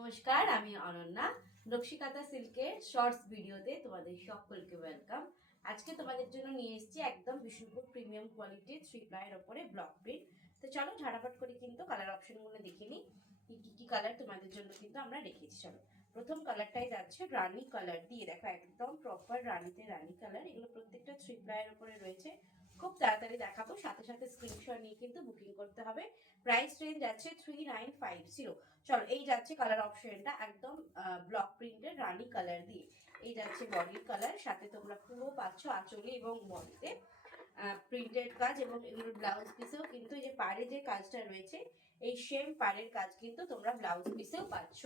নমস্কার, আমি অনন্যা। নকশিকাঁথা সিল্কের শর্টস ভিডিওতে তোমাদের সকলকে ওয়েলকাম। আজকে তোমাদের জন্য নিয়ে এসেছি একদম বিষ্ণুপুর প্রিমিয়াম কোয়ালিটির 3 প্লাইয়ের ওপরে ব্লক প্রিন্ট। তো চলো ঝাড়াপাট করে কিন্তু কালার অপশনগুলো দেখে নিই, কি কালার তোমাদের জন্য কিন্তু আমরা রেখেছি। চলো, প্রথম কালারটাই যাচ্ছে রানী কালার দিয়ে। দেখো একদম প্রপার রানীতে রানী কালার। এগুলো প্রত্যেকটা 3 প্লাইয়ের ওপরে রয়েছে। খুব তাড়াতাড়ি দেখাবো, সাথে সাথে স্ক্রিনশট নিয়ে কিন্তু বুকিং করতে হবে। প্রাইস রেঞ্জ আছে 3950। চলো, এই যাচ্ছে কালার অপশনটা একদম ব্লক প্রিন্টের রানী কালার দিয়ে। এই যাচ্ছে বডির কালার, সাথে তোমরা পুরো পাচ্ছ আঁচলে এবং বডিতে প্রিন্টেড কাজ, এবং এগুলোর ব্লাউজ পিসেও কিন্তু এই যে পাড়ে যে কাজটা রয়েছে এই সেম পাড়ের কাজ কিন্তু তোমরা ব্লাউজ পিসেও পাচ্ছ।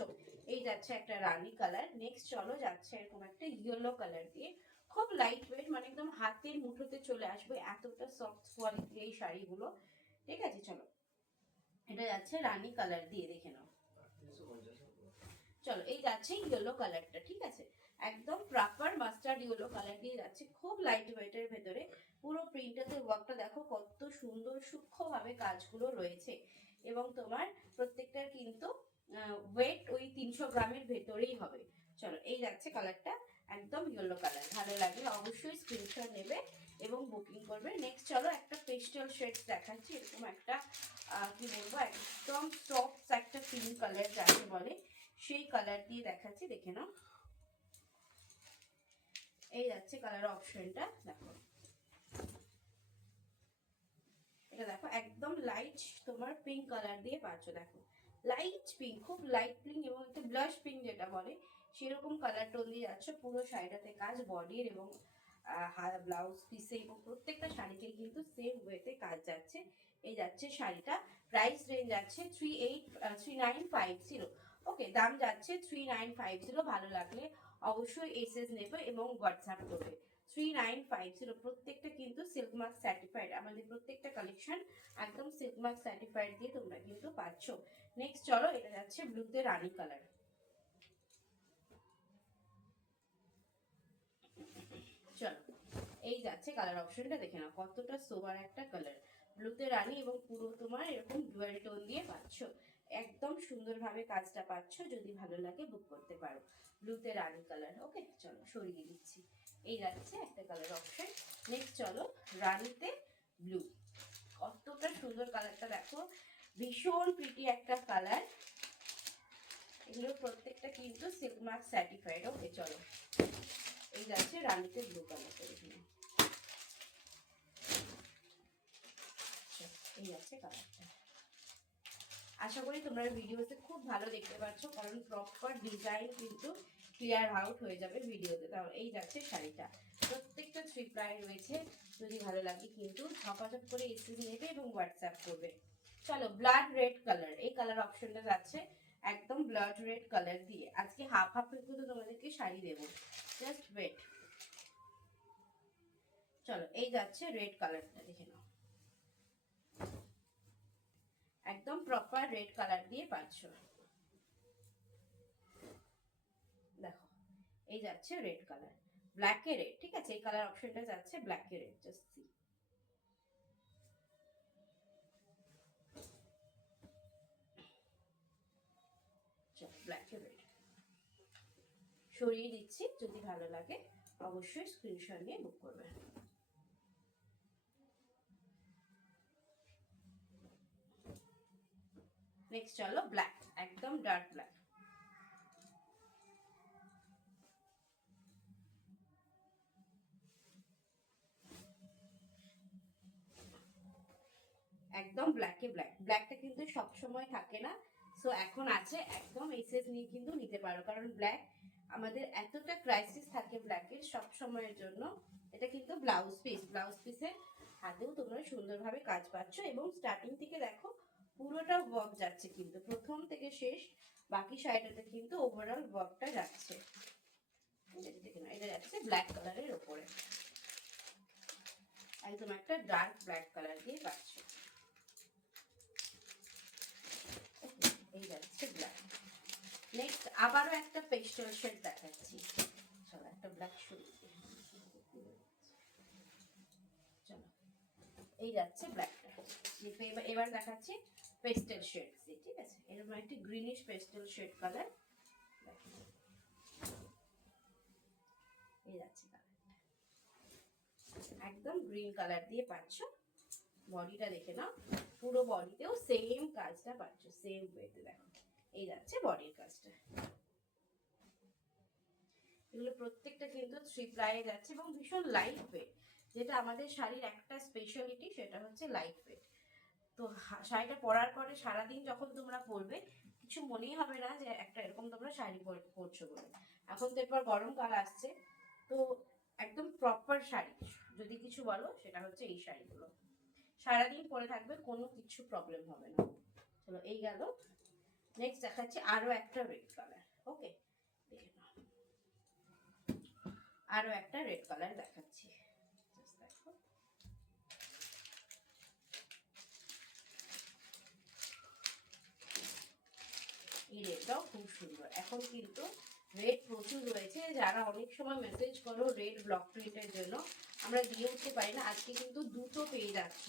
এই যাচ্ছে একটা রানী কালার। নেক্সট চলো যাচ্ছে এরকম একটা ইয়েলো কালার দিয়ে। খুব লাইট ওয়েট, মানে একদম হাতের মুঠোতে চলে আসবে, এতটা সফট কোয়ালিটির এই শাড়িগুলো। ঠিক আছে, চলো এটা যাচ্ছে রানী কালার দিয়ে, দেখে নাও। চলো, এই যাচ্ছে ইয়েলো কালারটা। ঠিক আছে, একদম প্রপার মাস্টার্ড ইয়েলো কালার দিয়ে যাচ্ছে, খুব লাইট ওয়েটের ভেতরে। পুরো প্রিন্টাতে ওয়ার্কটা দেখো কত সুন্দর সূক্ষ্মভাবে কাজগুলো রয়েছে, এবং তোমার প্রত্যেকটার কিন্তু ওয়েট ওই 300 গ্রামের ভেতরেই হবে। চলো, এই যাচ্ছে কালারটা একদম ইয়েলো কালার। ভালো লাগলে অবশ্যই স্ক্রিনশট নেবে এবং বুকিং করবে। নেক্সট চলো একটা পেস্টেল শেড দেখাচ্ছি, এরকম একটা কি বলবো, একদম সফট একটা পিঙ্ক কালার যাকে বলে সেই কালার দিয়ে দেখাচ্ছি, দেখে নাও। এই যাচ্ছে কালার অপশনটা, দেখো এটা দেখো একদম লাইট তোমার পিঙ্ক কালার দিয়ে পাচ্ছ। দেখো লাইট পিঙ্ক, খুব লাইট পিঙ্ক, এবং একটু ব্লাশ পিঙ্ক যেটা বলে সেরকম কালার টোন দিয়ে যাচ্ছে। পুরো শাড়িটাতে কাজ বডির এবং ব্লাউজ পিসে এবং প্রত্যেকটা শাড়িতে কিন্তু সেম ওয়েতে কাজ যাচ্ছে। এই যাচ্ছে শাড়িটা। প্রাইস রেঞ্জ আছে 3950। ওকে, দাম যাচ্ছে 3950। ভালো লাগলে অবশ্যই এসএস নেবে এবং হোয়াটসঅ্যাপ করবে। 3950 প্রত্যেকটা কিন্তু সিল্ক মার্ক সার্টিফাইড। আমাদের প্রত্যেকটা কালেকশন একদম সিল্ক মার্ক সার্টিফাইড দিয়ে তোমরা কিন্তু পাচ্ছ। নেক্সট চলো, এটা যাচ্ছে ব্লুতে রানী কালার। চলো, এই যাচ্ছে কালার অপশনটা, দেখে নাও কতটা সোবার একটা কালার। ব্লুতে রানী এবং পুরো তোমার এরকম ডুয়াল টোন দিয়ে পাচ্ছ, একদম সুন্দরভাবে কাজটা পাচ্ছ। যদি ভালো লাগে বুক করতে পারো। ব্লুতে রানী কালার। ওকে, চলো সরিয়ে দিচ্ছি। এই যাচ্ছে একটা কালার অপশন। নেক্সট চলো রানীতে ব্লু। কতটা সুন্দর কালারটা দেখো, ভীষণ প্রিটি একটা কালার। এগুলো প্রত্যেকটা কিন্তু সিল্ক মার্ক সার্টিফাইড। ওকে, চলো এই যাচ্ছে রানীতে ব্লু কালারটা, দেখুন এই যাচ্ছে কালারটা। আশা করি তোমরা ভিডিওতে খুব ভালো দেখতে পাচ্ছ, কারণ প্রপার ডিজাইন কিন্তু ক্লিয়ার আউট হয়ে যাবে ভিডিওতে। তাহলে এই যাচ্ছে শাড়িটা, প্রত্যেকটা 3 প্লাই রয়েছে। যদি ভালো লাগে কিন্তু ঝপাঝপ করে এসএস নেবে এবং হোয়াটসঅ্যাপ করবে। চলো, ব্লাড রেড কালার, এই কালার অপশনটা যাচ্ছে একদম ব্লাড রেড কালার দিয়ে। আজকে হাফ হাফ কিন্তু তোমাদেরকে শাড়ি দেবো, জাস্ট ওয়েট। চলো, এই যাচ্ছে রেড কালারটা, দেখে নাও একদম প্রপার রেড কালার দিয়ে পাচ্ছ। দেখো এই যাচ্ছে red colour, black a red. ঠিক আছে, এই কালার অপশনটা যাচ্ছে black a red. Just see, চলো ব্ল্যাক এ রেড সরিয়ে দিচ্ছি। যদি ভালো লাগে অবশ্যই স্ক্রিনশট নিয়ে বুক করবে। নেক্সট চলো ব্ল্যাক, একদম ডার্ক ব্ল্যাক। একদম ব্ল্যাকে ব্ল্যাক। ব্ল্যাকটা কিন্তু সব সময় থাকে না, সো এখন আছে, একদম এসএস নিয়ে কিন্তু নিতে পারো, কারণ ব্ল্যাক আমাদের এতটা ক্রাইসিস থাকে ব্ল্যাকের সব সময়ের জন্য। এটা কিন্তু ব্লাউজ পিস, ব্লাউজ পিসে হাতেও তোমরা সুন্দরভাবে কাজ পাচ্ছ, এবং স্টার্টিং থেকে দেখো পুরোটা ওয়ার্ক যাচ্ছে কিন্তু প্রথম থেকে শেষ। বাকি শাড়িটাতে কিন্তু ওভারঅল ওয়ার্কটা যাচ্ছে। এটা যাচ্ছে ব্ল্যাক কালারের ওপরে, একদম একটা ডার্ক ব্ল্যাক কালার দিয়ে পাচ্ছ। এই যাচ্ছে ব্ল্যাক। নেক্সট আবারও একটা পেস্টেল শেড দেখাচ্ছি। চলো একটা ব্ল্যাক শুরু, চলো এই যাচ্ছে ব্ল্যাকটা। এবার দেখাচ্ছি পেস্টেল শেড। ঠিক আছে, এরকম একটা গ্রিনিশ পেস্টেল শেড কালার। এই যাচ্ছে একদম গ্রিন কালার দিয়ে পাচ্ছ। বডিটা দেখে নাও, পুরো বডিতেও সেম কাজটা পাচ্ছ, সেম ওয়েতে দেখো এই যাচ্ছে বডির কাজটা। এগুলো প্রত্যেকটা কিন্তু 3 প্লাই যাচ্ছে এবং ভীষণ লাইট ওয়েট, যেটা আমাদের শাড়ির একটা স্পেশালিটি, সেটা হচ্ছে লাইট ওয়েট। তো শাড়িটা পরার পরে সারাদিন যখন তোমরা পরবে কিছু মনেই হবে না যে একটা এরকম তোমরা শাড়ি পরছো বলে। এখন তো এরপর গরমকাল আসছে, তো একদম প্রপার শাড়ি যদি কিছু বলো সেটা হচ্ছে এই শাড়িগুলো, সারাদিন পরে থাকবে, কোনো কিছু প্রবলেম হবে না। চলো এই গেল। নেক্সট দেখাচ্ছি আরো একটা রেড কালার। ওকে, দেখে নাও আরো একটা রেড কালার দেখাচ্ছি। এই রেডটাও খুব সুন্দর। এখন কিন্তু রেড প্রচুর রয়েছে, যারা অনেক সময় মেসেজ করো রেড ব্লক প্রিন্টের জন্য, আমরা দিয়ে উঠতে পারি না, আজকে কিন্তু দুটো পেয়ে যাচ্ছ,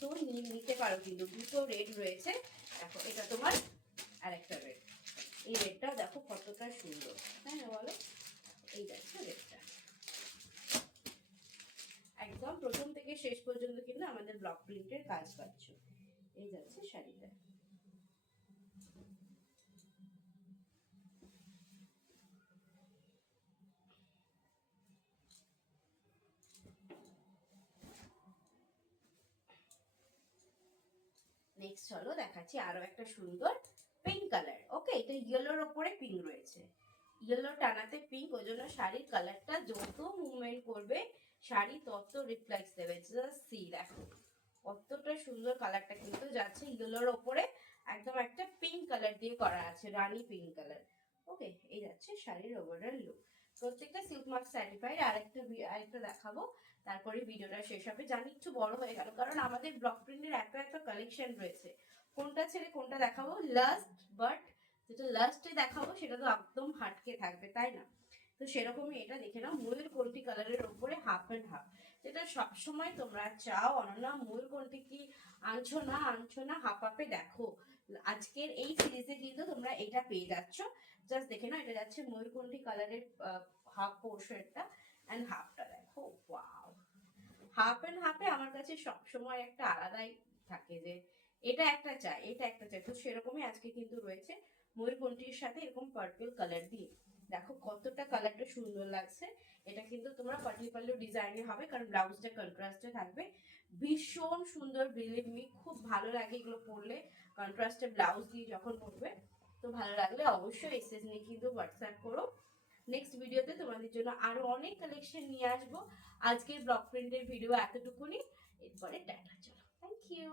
তো নিতে পারো কিন্তু, দুটো রেড রয়েছে। দেখো এটা তোমার আরেকটা রেড, এই রেডটা দেখো কতটা সুন্দর, হ্যাঁ বলো, এই যাচ্ছে রেডটা। একদম প্রথম থেকে শেষ পর্যন্ত কিন্তু আমাদের ব্লক প্রিন্টের কাজ পাচ্ছ। এই যাচ্ছে শাড়িটা। নেক্সট চলো দেখাচ্ছি আরো একটা সুন্দর পিঙ্ক কালার। ওকে, এটা ইয়েলোর ওপরে পিঙ্ক রয়েছে, ইয়েলো টানাতে পিঙ্ক, ওই জন্য শাড়ির কালারটা যত মুভমেন্ট করবে শাড়ি তত রিফ্লেক্স দেবে। জাস্ট সি, দেখো কতটা সুন্দর কালারটা কিন্তু যাচ্ছে ইয়েলোর ওপরে, একদম একটা পিঙ্ক কালার দিয়ে করা আছে, রানী পিঙ্ক কালার। ওকে, এই যাচ্ছে শাড়ির ওভারঅল লুক। প্রত্যেকটা সিল্ক মার্ক সার্টিফাইড। আরেকটা দেখাবো, তারপরে ভিডিওটা শেষ হবে। জানি একটু বড় হয়ে গেল, কারণ আমাদের ব্লক প্রিন্টের এত কালেকশন রয়েছে, কোনটা ছেড়ে কোনটা দেখাবো। লাস্ট বাট যেটা লাস্টে দেখাবো সেটা তো একদম হাটকে থাকবে, তাই না? তো সেরকমই এটা দেখে নাও, ময়ূরকণ্ঠী কালারের উপরে হাফ অ্যান্ড হাফ, যেটা সবসময় তোমরা চাও। অনন্যা ময়ূরকণ্ঠী কি আনছো না হাফ হাফে, দেখো আজকের এই সিরিজে কিন্তু তোমরা এটা পেয়ে যাচ্ছ। জাস্ট দেখে নাও, এটা যাচ্ছে ময়ূরকণ্ঠী কালারের হাফ পোর্শনটা, অ্যান্ড হাফটা দেখো, ওয়াও। হাফ অ্যান্ড হাফে আমার কাছে সবসময় একটা আলাদাই থাকে, যে এটা একটা চাই, এটা একটা চাই। তো সেরকমই আজকে কিন্তু রয়েছে ময়ূরকণ্ঠীর সাথে এরকম পার্পল কালার দিয়ে। দেখো কতটা কালারটা সুন্দর লাগছে। এটা কিন্তু তোমরা পাটি পাল্লু ডিজাইনে হবে, কারণ ব্লাউজটা কন্ট্রাস্টে থাকবে। ভীষণ সুন্দর, বিলিভ মি, খুব ভালো লাগে এগুলো পরলে, কন্ট্রাস্টে ব্লাউজ দিয়ে যখন পরবে। তো ভালো লাগলে অবশ্যই এসএস নিয়ে কিন্তু হোয়াটসঅ্যাপ করো। নেক্সট ভিডিওতে তোমাদের জন্য আরো অনেক কালেকশন নিয়ে আসবো। আজকের ব্লক প্রিন্টের ভিডিও এতটুকুনি, এরপরে টাটা, চলো, থ্যাংক ইউ।